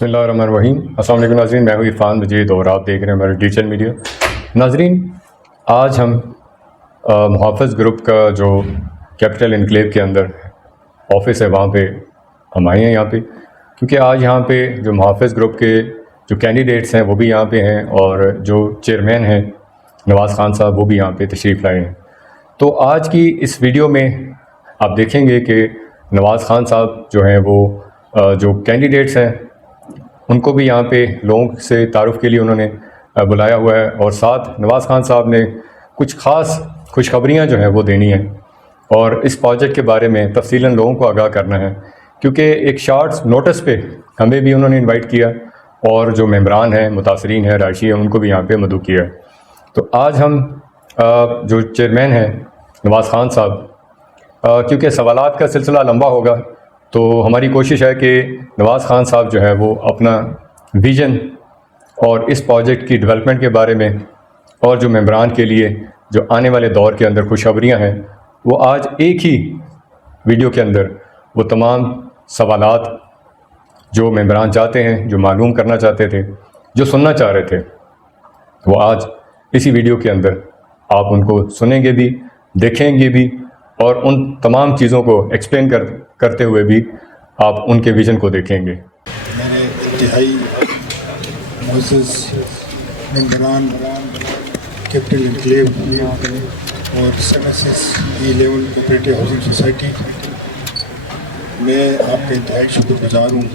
بسم اللہ الرحمن الرحیم۔ السلام علیکم ناظرین، میں ہوں عرفان مجید اور آپ دیکھ رہے ہیں ہمارے ڈیجیٹل میڈیا۔ ناظرین، آج ہم محافظ گروپ کا جو کیپٹل انکلیو کے اندر آفس ہے وہاں پہ ہم آئے ہیں یہاں پہ، کیونکہ آج یہاں پہ جو محافظ گروپ کے جو کینڈیڈیٹس ہیں وہ بھی یہاں پہ ہیں اور جو چیئرمین ہیں نواز خان صاحب وہ بھی یہاں پہ تشریف لائے ہیں۔ تو آج کی اس ویڈیو میں آپ دیکھیں گے کہ نواز خان صاحب جو ہیں وہ جو کینڈیڈیٹس ہیں ان کو بھی یہاں پہ لوگوں سے تعارف کے لیے انہوں نے بلایا ہوا ہے، اور ساتھ نواز خان صاحب نے کچھ خاص خوشخبریاں جو ہیں وہ دینی ہیں اور اس پروجیکٹ کے بارے میں تفصیلاً لوگوں کو آگاہ کرنا ہے، کیونکہ ایک شارٹس نوٹس پہ ہمیں بھی انہوں نے انوائٹ کیا اور جو ممبران ہیں، متاثرین ہیں، رائشی ہیں، ان کو بھی یہاں پہ مدعو کیا ہے۔ تو آج ہم جو چیئرمین ہیں نواز خان صاحب، کیونکہ سوالات کا سلسلہ لمبا ہوگا تو ہماری کوشش ہے کہ نواز خان صاحب جو ہے وہ اپنا ویژن اور اس پروجیکٹ کی ڈیولپمنٹ کے بارے میں اور جو ممبران کے لیے جو آنے والے دور کے اندر خوشخبریاں ہیں وہ آج ایک ہی ویڈیو کے اندر وہ تمام سوالات جو ممبران چاہتے ہیں، جو معلوم کرنا چاہتے تھے، جو سننا چاہ رہے تھے، وہ آج اسی ویڈیو کے اندر آپ ان کو سنیں گے بھی، دیکھیں گے بھی، اور ان تمام چیزوں کو ایکسپلین کرتے ہوئے بھی آپ ان کے ویژن کو دیکھیں گے۔ میرے انتہائی معزز ممبران کیپٹل انکلیو اور 7/6 کوپریٹو ہاؤسنگ سوسائٹی، میں آپ کا انتہائی شکر گزار ہوں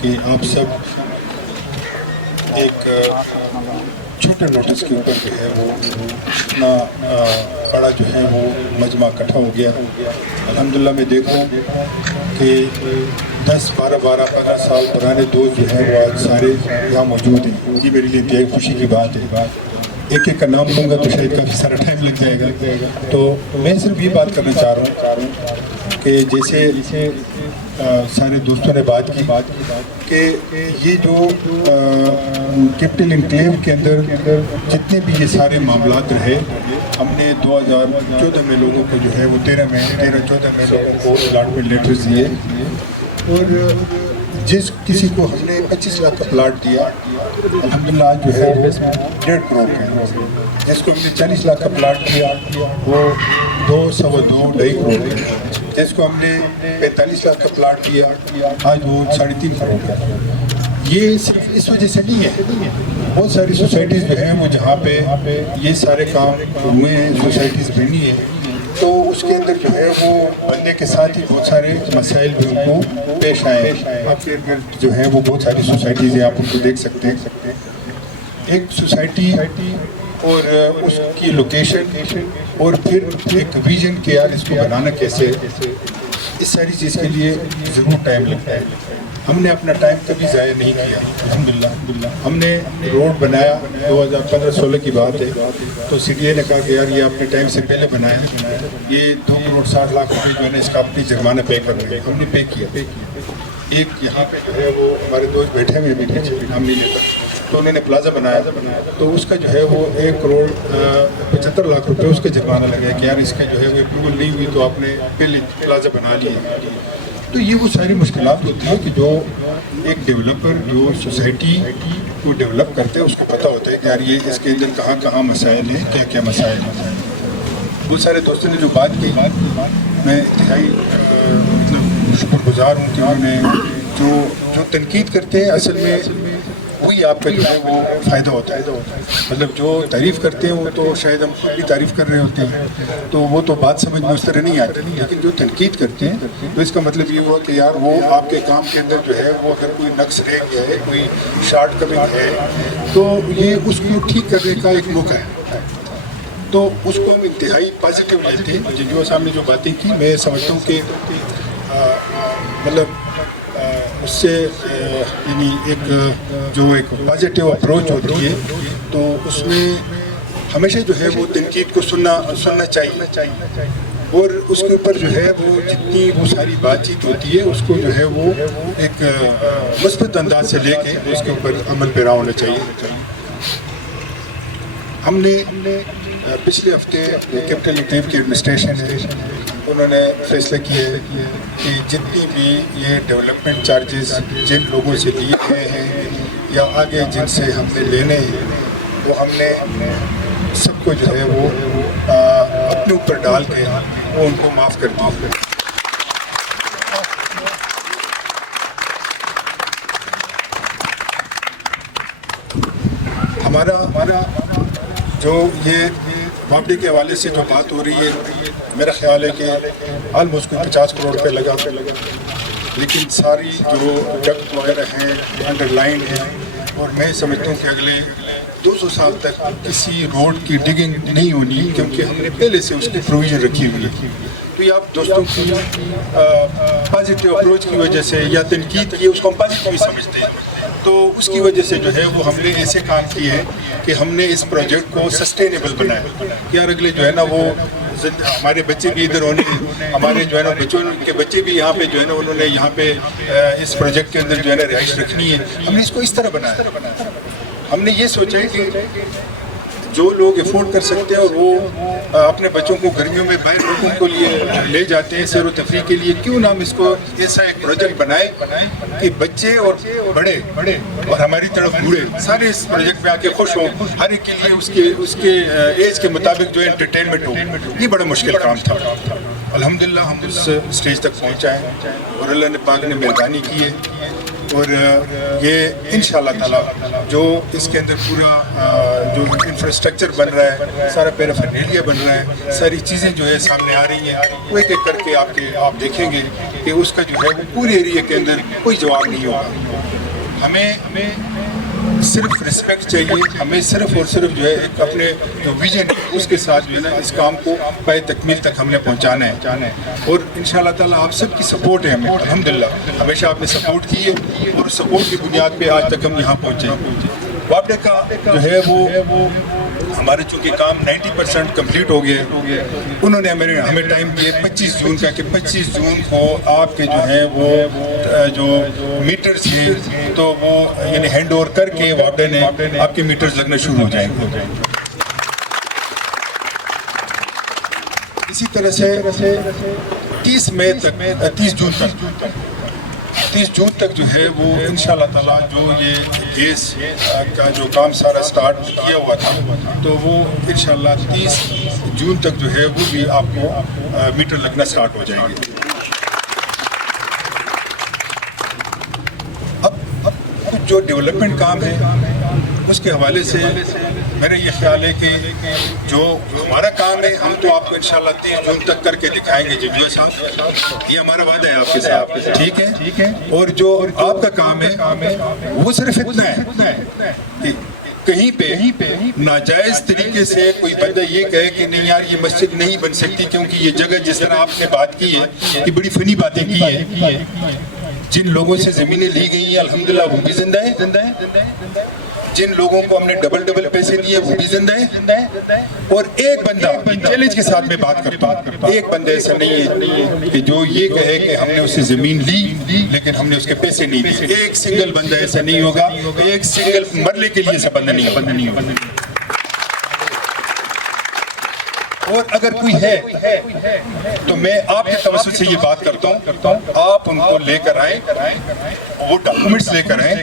کہ آپ سب ایک چھوٹے نوٹس کے اوپر جو ہے وہ اتنا بڑا جو ہے وہ مجمع اکٹھا ہو گیا۔ الحمدللہ میں دیکھوں کہ 10 12 15 سال پرانے دوست جو ہیں وہ آج سارے یہاں موجود ہیں۔ یہ میرے لیے انتہائی خوشی کی بات ہے۔ ایک ایک کا نام لوں گا تو شاید کافی سارا ٹائم لگ جائے گا، تو میں صرف یہ بات کرنا چاہ رہا ہوں کہ جیسے سارے دوستوں نے بات کی کہ یہ جو کیپٹل انکلیو کے اندر جتنے بھی یہ سارے معاملات رہے، ہم نے 2014 میں لوگوں کو جو ہے وہ 13 14 میں لوگوں کو الاٹمنٹ لیٹرز دیے، اور جس کسی کو ہم نے 25 لاکھ کا پلاٹ دیا الحمدللہ آج جو ہے وہ 1.5 کروڑ ہے، جس کو ہم نے 40 لاکھ کا پلاٹ دیا وہ 2 سوا 2 2.5 کروڑ ہے، جس کو ہم نے 45 لاکھ کا پلاٹ دیا آج وہ 3.5 کروڑ ہے۔ یہ صرف اس وجہ سے نہیں ہے، بہت ساری سوسائٹیز جو ہیں وہ جہاں پہ یہ سارے کام ہوئے ہیں، سوسائٹیز بنی ہیں، تو اس کے اندر جو ہے وہ بننے کے ساتھ ہی بہت سارے مسائل بھی ان کو پیش آئے ہیں۔ آپ کے جو ہے وہ بہت ساری سوسائٹیز ہیں، آپ ان کو دیکھ سکتے ہیں۔ ایک سوسائٹی اور اس کی لوکیشن اور پھر ایک ویژن کے یار اس کو بنانا کیسے، اس ساری چیز کے لیے ضرور ٹائم لگتا ہے۔ ہم نے اپنا ٹائم کبھی ضائع نہیں کیا الحمدللہ۔ ہم نے روڈ بنایا 2015-16 کی بات ہے، تو سی ڈی اے نے کہا کہ یار یہ اپنے ٹائم سے پہلے بنایا، یہ 2 کروڑ 60 لاکھ روپے جو ہے نا اس کا اپنی جرمانہ پے کر رہے ہیں، ہم نے پے کیا۔ ایک یہاں پہ جو ہے وہ ہمارے دوست بیٹھے ہوئے بھی ہم نہیں لیتا، تو انہوں نے پلازا بنایا، تو اس کا جو ہے وہ 1 کروڑ 75 لاکھ روپے اس کا جرمانہ لگا کہ یار اس کا جو ہے وہ اپروول نہیں ہوئی تو آپ نے پہلے پلازا بنا لیا۔ تو یہ وہ ساری مشکلات ہوتی ہیں کہ جو ایک ڈیولپر جو سوسائٹی کو ڈیولپ کرتے ہیں اس کو پتہ ہوتا ہے کہ یار یہ اس کے اندر کہاں کہاں مسائل ہیں، کیا کیا مسائل ہیں۔ بہت سارے دوستوں نے جو بات کی، میں انتہائی مطلب شکر گزار ہوں کہ انہوں نے جو تنقید کرتے ہیں اصل میں وہی آپ کا جو ہے وہ فائدہ ہوتا ہے۔ مطلب جو تعریف کرتے ہیں وہ تو شاید ہم خود بھی تعریف کر رہے ہوتے ہیں، تو وہ تو بات سمجھ میں اس طرح نہیں آتی، لیکن جو تنقید کرتے ہیں تو اس کا مطلب یہ ہوا کہ یار وہ آپ کے کام کے اندر جو ہے وہ اگر کوئی نقص رہ گیا ہے، کوئی شارٹ کمنگ ہے، تو یہ اس کو ٹھیک کرنے کا ایک موقع ہے، تو اس کو ہم انتہائی پازیٹیو لیتے ہیں۔ جو سامنے جو باتیں کی، میں سمجھتا ہوں کہ مطلب اس سے یعنی ایک جو ایک پازیٹیو اپروچ ہوتی ہے، تو اس میں ہمیشہ جو ہے وہ تنقید کو سننا چاہیے، اور اس کے اوپر جو ہے وہ جتنی وہ ساری بات چیت ہوتی ہے اس کو جو ہے وہ ایک مثبت انداز سے لے کے اس کے اوپر عمل پیرا ہونا چاہیے۔ ہم نے پچھلے ہفتے کیپٹل انکلیو کی ایڈمنسٹریشن ہے، انہوں نے فیصلہ کیا ہے کہ جتنی بھی یہ ڈیولپمنٹ چارجز جن لوگوں سے لیے گئے ہیں یا آگے جن سے ہم نے لینے ہیں وہ ہم نے سب کو جو ہے وہ اپنے اوپر ڈال کے وہ ان کو معاف کر دیا. ہمارا جو یہ واپڈے کے حوالے سے جو بات ہو رہی ہے میرا خیال ہے کہ آلموسٹ کوئی 50 کروڑ روپے لگا، لیکن ساری جو ڈکٹ وغیرہ ہیں انڈر لائن ہیں، اور میں سمجھتا ہوں کہ اگلے 200 سال تک کسی روڈ کی ڈگنگ نہیں ہونی، کیونکہ ہم نے پہلے سے اس کی پروویژن رکھی ہوئی ہے. تو یہ آپ دوستوں کی پازیٹیو اپروچ کی وجہ سے یا تنقید کی اس کو ہم پازیٹیو سمجھتے ہیں، تو اس کی وجہ سے جو ہے وہ ہم نے ایسے کام کیے ہیں کہ ہم نے اس پروجیکٹ کو سسٹینیبل بنایا کہ یار اگلے جو ہے نا وہ ہمارے بچے بھی ادھر ہونے، ہمارے جو ہے نا بچوں کے بچے بھی یہاں پہ جو ہے نا انہوں نے یہاں پہ اس پروجیکٹ کے اندر جو ہے نا رہائش رکھنی ہے. ہم نے اس کو اس طرح بنایا. ہم نے یہ سوچا ہے کہ جو لوگ افورڈ کر سکتے ہیں اور وہ اپنے بچوں کو گرمیوں میں باہر لوگوں کو لیے لے جاتے ہیں سیر و تفریح کے لیے، کیوں نہ ہم اس کو ایسا ایک پروجیکٹ بنائے کہ بچے اور بڑے اور ہماری طرف بوڑھے سارے اس پروجیکٹ پہ آ کے خوش ہوں، ہر ایک کے لیے اس کے ایج کے مطابق جو ہے انٹرٹینمنٹ ہو. یہ بڑا مشکل کام تھا. الحمدللہ ہم اس اسٹیج تک پہنچائے اور اللہ نے پاک نے مہربانی کی ہے. اور یہ انشاءاللہ تعالیٰ جو اس کے اندر پورا جو انفراسٹرکچر بن رہا ہے، سارا پیرافرنیلیا بن رہا ہے، ساری چیزیں جو ہے سامنے آ رہی ہیں، وہ ایک ایک کر کے آپ دیکھیں گے کہ اس کا جو ہے وہ پورے ایریا کے اندر کوئی جواب نہیں ہوگا. ہمیں صرف رسپیکٹ چاہیے، ہمیں صرف اور صرف جو ہے ایک اپنے جو ویژن اس کے ساتھ جو ہے نا اس کام کو پائے تکمیل تک ہم نے پہنچانا ہے. اور انشاءاللہ تعالیٰ آپ سب کی سپورٹ ہے ہمیں، الحمدللہ ہمیشہ آپ نے سپورٹ کی ہے اور سپورٹ کی بنیاد پہ آج تک ہم یہاں پہنچے. واپڈے کا جو ہے وہ ہمارے چونکہ کام 90% کمپلیٹ ہو گیا، انہوں نے ہمیں ٹائم دیا 25 جون کا کہ 25 جون کو آپ کے جو ہیں وہ جو میٹرز ہیں تو وہ یعنی ہینڈ اوور کر کے واپڈے نے آپ کے میٹرز لگنا شروع ہو جائیں گے. اسی طرح سے 30 جون تک جو ہے وہ انشاءاللہ تعالیٰ جو یہ گیس کا جو کام سارا سٹارٹ کیا ہوا تھا تو وہ انشاءاللہ 30 جون تک جو ہے وہ بھی آپ کو میٹر لگنا سٹارٹ ہو جائیں گے. اب کچھ جو ڈیولپمنٹ کام ہے اس کے حوالے سے میرا یہ خیال ہے کہ جو ہمارا کام ہے ہم تو آپ کو انشاءاللہ 30 جون تک کر کے دکھائیں گے. جی صاحب یہ ہمارا وعدہ ہے آپ کے ساتھ، ٹھیک ہے. اور جو آپ کا کام ہے وہ صرف اتنا ہے کہ کہیں پہ ناجائز طریقے سے کوئی بندہ یہ کہے کہ نہیں یار یہ مسجد نہیں بن سکتی کیونکہ یہ جگہ جس طرح آپ نے بات کی ہے یہ بڑی فنی باتیں کی ہے. جن لوگوں سے زمینیں لی گئی ہیں الحمدللہ وہ بھی زندہ ہیں، جن لوگوں کو ہم نے ڈبل پیسے دیے وہ بھی زندہ ہیں. اور ایک بندہ چیلنج کے ساتھ میں بات کرتا ہوں، ایک بندہ ایسا نہیں ہے کہ جو یہ کہے کہ ہم نے اس سے زمین لی لیکن ہم نے اس کے پیسے نہیں دیے. ایک سنگل بندہ ایسا نہیں ہوگا، ایک سنگل مرلے کے لیے ایسا بندہ نہیں ہوگا. اور اگر کوئی ہے تو میں آپ کے توسط سے یہ بات کرتا ہوں آپ ان کو لے کر آئیں، وہ ڈاکومنٹس لے کر آئیں،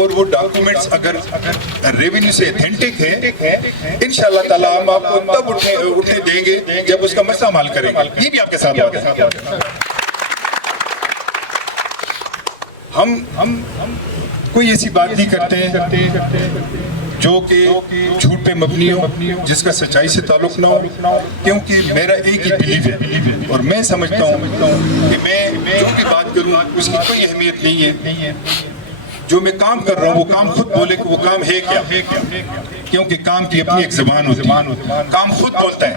اور وہ ڈاکومنٹس اگر ریونیو سے اتھینٹک ہے انشاءاللہ تعالیٰ ہم آپ کو تب اٹھنے دیں گے جب اس کا مسئلہ حل کریں گے. یہ بھی آپ کے ساتھ بات ہے. ہم کوئی ایسی بات نہیں کرتے ہیں جو کہ جھوٹ پہ مبنی ہو، جس کا سچائی سے تعلق نہ ہو، کیونکہ میرا ایک ہی بلیف ہے اور میں سمجھتا ہوں کہ میں جو بھی بات کروں اس کی کوئی اہمیت نہیں ہے. جو میں کام کر رہا ہوں وہ کام خود بولے کہ وہ کام ہے کیا، کیونکہ کام کی اپنی ایک زبان ہوتی ہے. کام خود بولتا ہے.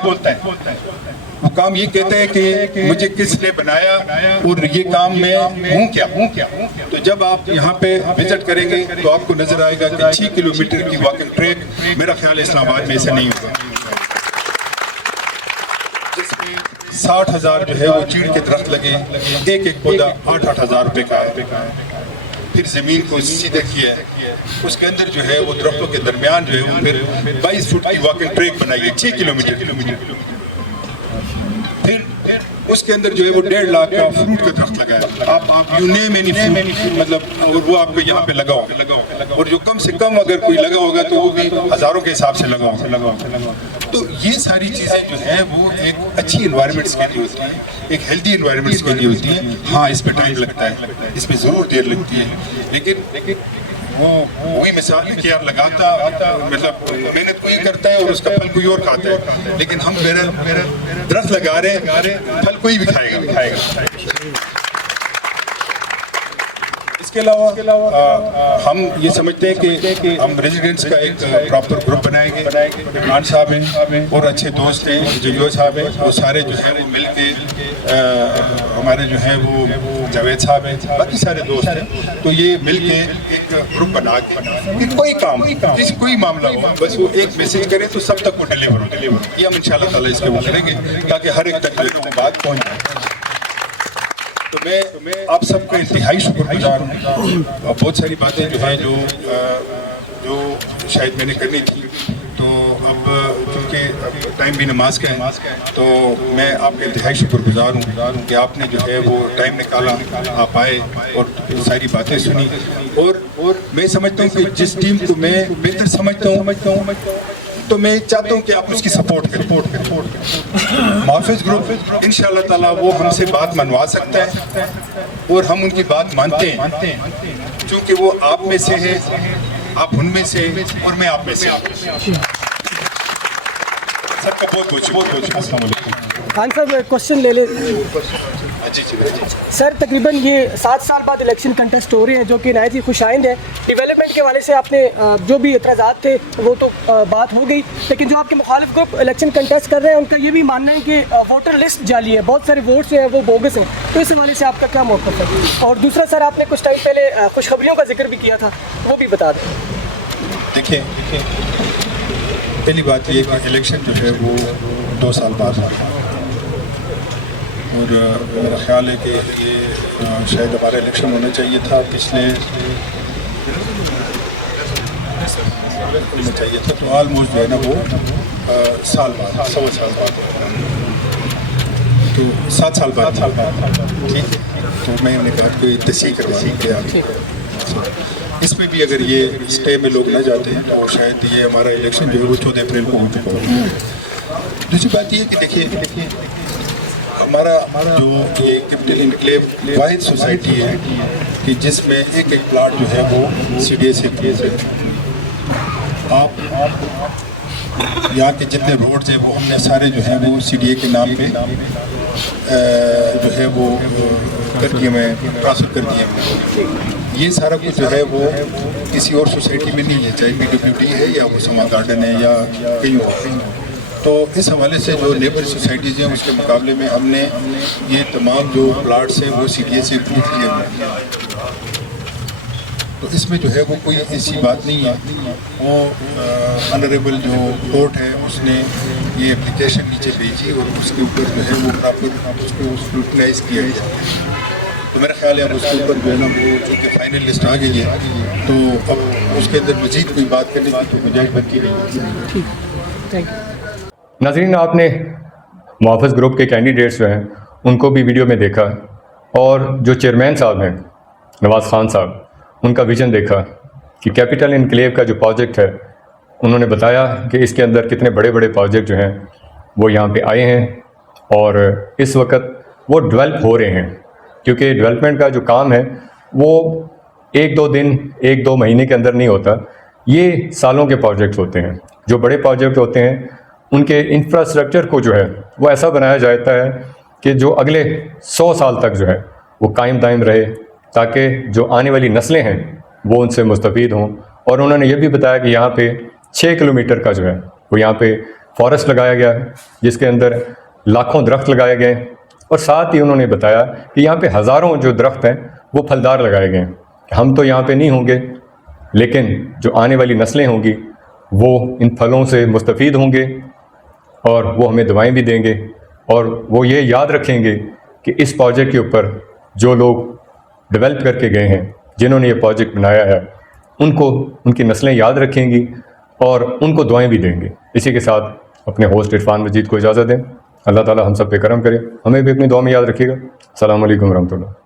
وہ کام یہ کہتا ہے کہ مجھے کس نے بنایا اور یہ کام میں ہوں کیا. تو جب آپ یہاں پہ وزٹ کریں گے تو آپ کو نظر آئے گا کہ 6 کلومیٹر کی واکنگ ٹریک میرا خیال اسلام آباد میں ایسا نہیں ہوگا، جس میں 60,000 جو ہے وہ چیڑ کے درخت لگے، ایک پودا 8,000 روپے کا ہے. پھر زمین کو سیدھا کیا ہے، اس کے اندر جو ہے وہ درختوں کے درمیان جو ہے وہ پھر 22 فٹ کی واکنگ ٹریک بنائی ہے 6 کلومیٹر. پھر اس کے اندر جو ہے وہ 1.5 لاکھ کا فروٹ کا درخت لگایا. آپ یو نیم اینی فروٹ, مطلب اور وہ آپ کو یہاں پہ لگا ہوگا, اور جو کم سے کم اگر کوئی لگا ہوگا تو وہ بھی ہزاروں کے حساب سے لگا ہوگا. تو یہ ساری چیزیں جو ہیں وہ ایک اچھی انوائرمنٹس کے لیے ہوتی ہیں, ایک ہیلدی انوائرمنٹس کے لیے ہوتی ہیں. ہاں اس پہ ٹائم لگتا ہے, اس پہ ضرور دیر لگتی ہے, لیکن وہ وہی مثال ہے کہ یار لگاتا مطلب محنت کوئی کرتا ہے اور اس کا پھل کوئی اور کھاتا ہے, لیکن ہم درخت لگا رہے ہیں, پھل کوئی بھی کھائے گا. اس کے علاوہ ہم یہ سمجھتے ہیں کہ ہم ریزیڈنٹس کا ایک پراپر گروپ بنائیں گے. عمران صاحب ہیں اور اچھے دوست ہیں جو صاحب ہیں, وہ سارے جو ہیں وہ مل کے ہمارے جو ہیں وہ جاوید صاحب ہیں, باقی سارے دوست ہیں, تو یہ مل کے ایک گروپ بنا کے کہ کوئی معاملہ ہو بس وہ ایک میسیج کریں تو سب تک وہ ڈیلیور ہو. یہ ہم انشاءاللہ تعالیٰ اس کے وہ کریں گے تاکہ ہر ایک تک وہ بات پہنچ جائے. تو میں آپ سب کا انتہائی شکر گزار ہوں. بہت ساری باتیں جو ہیں جو شاید میں نے کرنی تھی, تو اب کیونکہ ٹائم بھی نماز کا ہے, تو میں آپ کا انتہائی شکر گزار ہوں کہ آپ نے جو ہے وہ ٹائم نکالا, آپ آئے اور ساری باتیں سنی. اور میں سمجھتا ہوں کہ جس ٹیم کو میں بہتر سمجھتا ہوں تو میں چاہتا ہوں کہ آپ اس کی سپورٹ کریں. محافظ گروپ انشاءاللہ تعالیٰ وہ ہم سے بات منوا سکتا ہے اور ہم ان کی بات مانتے ہیں, چونکہ وہ آپ میں سے ہے, آپ ان میں سے اور میں آپ میں سے. سب کا بہت بہت السلام علیکم. خان صاحب کوشچن لے لیں. جی سر تقریباً یہ 7 سال بعد الیکشن کنٹیسٹ ہو رہے ہیں جو کہ نہایت ہی خوش آئند ہے. ڈیولپمنٹ کے حوالے سے آپ نے جو بھی اعتراضات تھے وہ تو بات ہو گئی, لیکن جو آپ کے مخالف گروپ الیکشن کنٹیسٹ کر رہے ہیں ان کا یہ بھی ماننا ہے کہ ووٹر لسٹ جعلی ہے, بہت سارے ووٹس ہیں وہ بوگس ہیں. تو اس حوالے سے آپ کا کیا موقف ہے؟ اور دوسرا سر آپ نے کچھ ٹائم پہلے خوشخبریوں کا ذکر بھی کیا تھا, وہ بھی بتا دیں. دیکھیں پہلی بات یہ کہ الیکشن جو ہے وہ 2 سال بعد ہو رہا ہے, اور میرا خیال ہے کہ یہ شاید ہمارا الیکشن ہونا چاہیے تھا پچھلے ہونا چاہیے تھا, تو آلموسٹ جو ہے نا وہ سال بعد, 1.25 سال بعد, تو 7 سال بعد تھا. ٹھیک ہے, تو میں نے کہا کہ تصحیح کروا دی. اس میں بھی اگر یہ اسٹے میں لوگ نہ جاتے ہیں تو شاید یہ ہمارا الیکشن جو ہے وہ 14 اپریل کو ہو چکا ہوگا. دوسری بات یہ کہ دیکھیے ہمارا جو یہ کیپٹل انکلیو واحد سوسائٹی ہے کہ جس میں ایک پلاٹ جو ہے وہ CDA سے فیز ہے. آپ یہاں کے جتنے روڈز ہیں وہ ہم نے سارے جو ہیں وہ CDA کے نام پہ جو ہے وہ کر دیے, میں ٹرانسفر کر دیے ہیں. یہ سارا کچھ جو ہے وہ کسی اور سوسائٹی میں نہیں ہے, چاہے PWD ہے یا وہ سما گارڈن ہے یا کہیں اور. تو اس حوالے سے جو نیبر سوسائٹیز ہیں اس کے مقابلے میں ہم نے یہ تمام جو پلاٹس ہیں وہ CDA سے اپروو کیے ہوئے ہیں. تو اس میں جو ہے وہ کوئی ایسی بات نہیں ہے. وہ آنریبل جو کورٹ ہے اس نے یہ اپلیکیشن نیچے بھیجی اور اس کے اوپر جو ہے وہ پراپر اس کو اسکروٹنائز کیا گیا. تو میرا خیال ہے اب اس کے اوپر جو ہے نا وہ چونکہ فائنل لسٹ آ گئی ہے تو اب اس کے اندر مزید کوئی بات کرنے کی تو گنجائش بنتی نہیں. Thank you. ناظرین, آپ نے محافظ گروپ کے کینڈیڈیٹس جو ہیں ان کو بھی ویڈیو میں دیکھا, اور جو چیئرمین صاحب ہیں نواز خان صاحب, ان کا ویژن دیکھا کہ کیپٹل انکلیو کا جو پروجیکٹ ہے انہوں نے بتایا کہ اس کے اندر کتنے بڑے بڑے پروجیکٹ جو ہیں وہ یہاں پہ آئے ہیں, اور اس وقت وہ ڈیولپ ہو رہے ہیں. کیونکہ ڈیولپمنٹ کا جو کام ہے وہ 1-2 دن 1-2 مہینے کے اندر نہیں ہوتا, یہ سالوں کے پروجیکٹ ہوتے ہیں. جو بڑے پروجیکٹ ہوتے ہیں ان کے انفراسٹرکچر کو جو ہے وہ ایسا بنایا جاتا ہے کہ جو اگلے 100 سال تک جو ہے وہ قائم دائم رہے, تاکہ جو آنے والی نسلیں ہیں وہ ان سے مستفید ہوں. اور انہوں نے یہ بھی بتایا کہ یہاں پہ 6 کلومیٹر کا جو ہے وہ یہاں پہ فارسٹ لگایا گیا ہے جس کے اندر لاکھوں درخت لگائے گئے, اور ساتھ ہی انہوں نے بتایا کہ یہاں پہ ہزاروں جو درخت ہیں وہ پھلدار لگائے گئے ہیں. ہم تو یہاں پہ نہیں ہوں گے, لیکن جو آنے والی نسلیں ہوں گی وہ ان پھلوں سے مستفید ہوں گے, اور وہ ہمیں دعائیں بھی دیں گے, اور وہ یہ یاد رکھیں گے کہ اس پروجیکٹ کے اوپر جو لوگ ڈیولپ کر کے گئے ہیں, جنہوں نے یہ پروجیکٹ بنایا ہے, ان کو ان کی نسلیں یاد رکھیں گی اور ان کو دعائیں بھی دیں گے. اسی کے ساتھ اپنے ہوسٹ عرفان مجید کو اجازت دیں. اللہ تعالیٰ ہم سب پہ کرم کرے. ہمیں بھی اپنی دعا میں یاد رکھیے گا. السلام علیکم ورحمۃ اللہ.